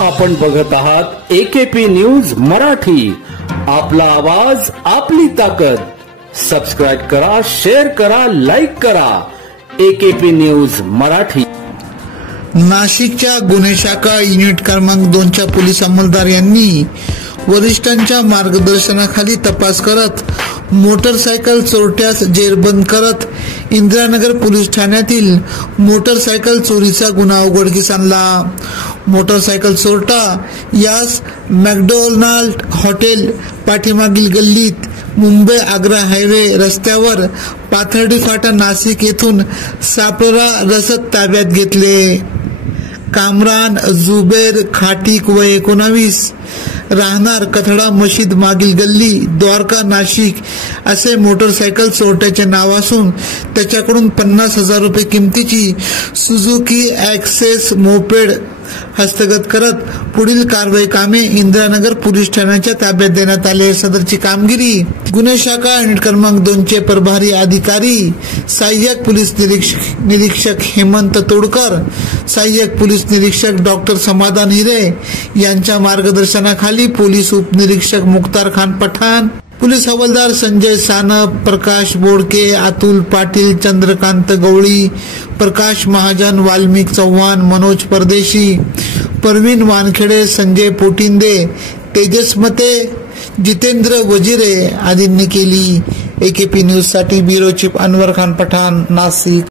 आपण बघत आहात AKP न्यूज मराठी. आपला आवाज आपली ताकद. सबस्क्राइब करा, शेअर करा, लाईक करा. AKP news Marathi. नाशिकच्या गुन्हे शाखा युनिट क्रमांक 2च्या पोलीस अंमलदार यांनी वरिष्ठांच्या मार्गदर्शनाखाली तपास करत मोटरसायकल चोरट्यास जेरबंद करत इंदिरानगर पोलीस ठाण्यातील मोटरसायकल चोरीचा गुन्हा उघडकीस आणला. मोटरसायकल चोरटा यास मॅकडोनाल्ड हॉटेल पाठीमागील गल्लीत मुंबई आग्रा हायवे रस्त्यावर पाथर्डी फाटा नाशिक येथून सापळा रसद ताब्यात घेतले. कामरान जुबेर खाटीक वय 19 राहणार कथडा मशीद मागील गल्ली द्वारका नाशिक असे मोटरसायकल चोरट्याचे नाव असून त्याच्याकडून 50,000 रुपये किमतीची सुझुकी ॲक्सेस मोपेड हस्तगत करत पुढील कारवाई कामे इंदिरानगर पोलीस ठाण्याच्या ताब्यात देण्यात आले. सदरची कामगिरी गुन्हे शाखा युनिट क्रमांक 2चे प्रभारी अधिकारी सहाय्यक पोलीस निरीक्षक हेमंत तोडकर, सहाय्यक पोलीस निरीक्षक डॉक्टर समाधान हिरे यांच्या मार्गदर्शनाखाली पोलीस उपनिरीक्षक मुख्तार खान पठाण, पोलीस हवालदार संजय सानप, प्रकाश बोडके, अतुल पाटील, चंद्रकांत गवळी, प्रकाश महाजन, वाल्मिक चव्हाण, मनोज परदेशी, परवीन वानखेडे, संजय पोटिंदे, तेजस मते, जितेंद्र वजिरे आदींनी केली. AKP न्यूज साठी ब्युरो चीफ अनवर खान पठाण, नाशिक.